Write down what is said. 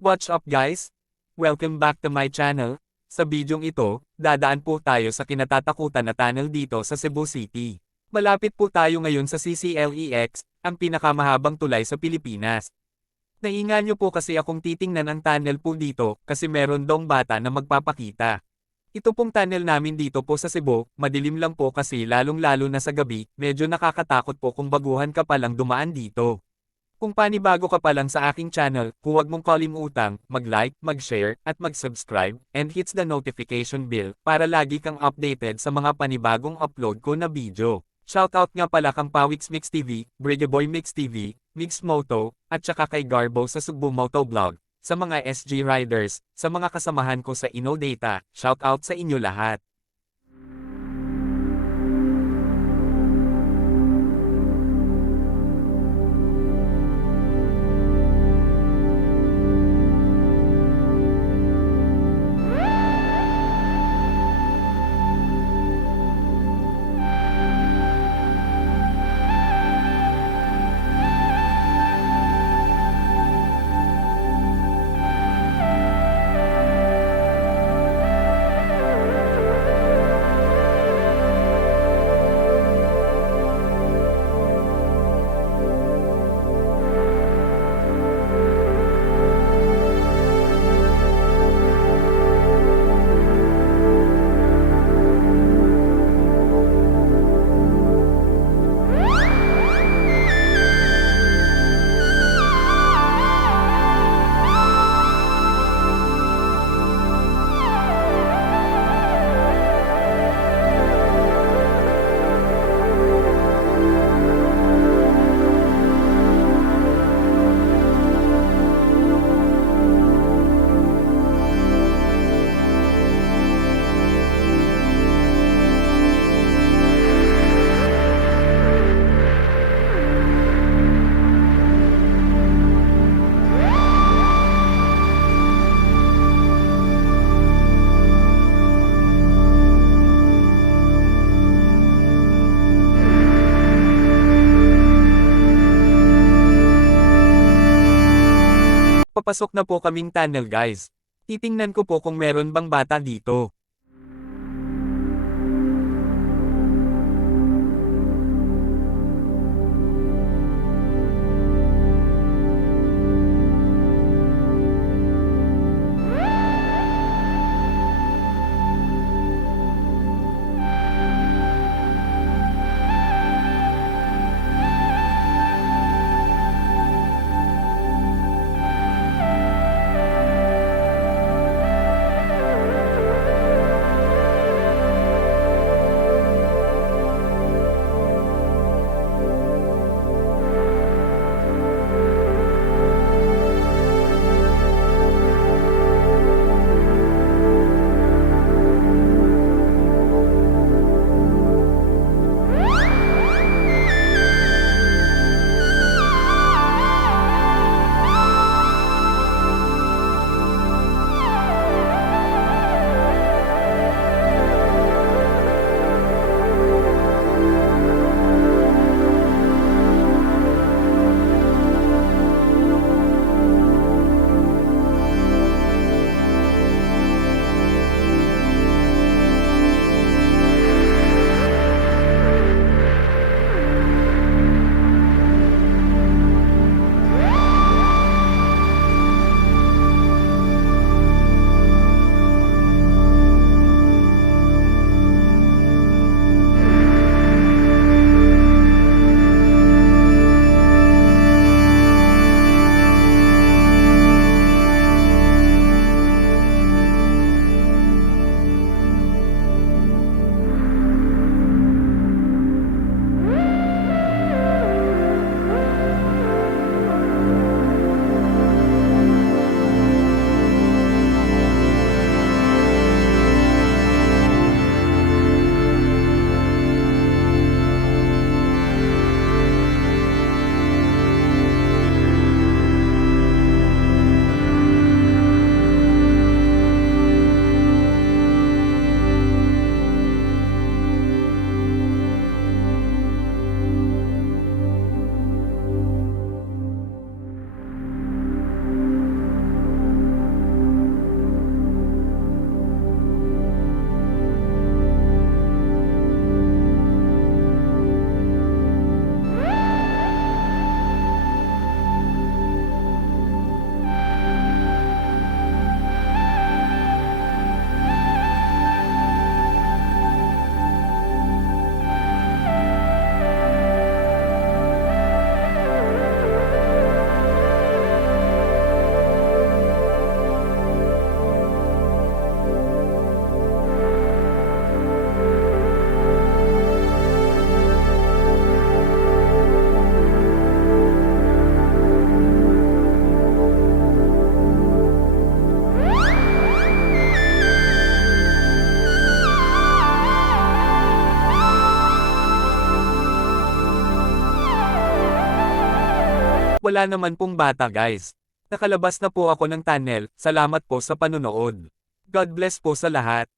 What's up guys? Welcome back to my channel. Sa bidyong ito, dadaan po tayo sa kinatatakutan na tunnel dito sa Cebu City. Malapit po tayo ngayon sa CCLEX, ang pinakamahabang tulay sa Pilipinas. Naingan nyo po kasi akong titingnan ang tunnel po dito kasi meron dong bata na magpapakita. Ito pong tunnel namin dito po sa Cebu, madilim lang po kasi lalong-lalo na sa gabi, medyo nakakatakot po kung baguhan ka palang dumaan dito. Kung panibago ka pa lang sa aking channel, huwag mong kalimutang mag-like, mag-share, at mag-subscribe, and hits the notification bell para lagi kang updated sa mga panibagong upload ko na video. Shoutout nga pala kang Pawix Mix TV, Boy Mix TV, Mix Moto, at saka kay Garbo sa Sugbo Moto Vlog. Sa mga SG Riders, sa mga kasamahan ko sa InnoData, shoutout sa inyo lahat. Papasok na po kaming tunnel guys. Titingnan ko po kung meron bang bata dito. Wala naman pong bata guys. Nakalabas na po ako ng tunnel, salamat po sa panonood. God bless po sa lahat.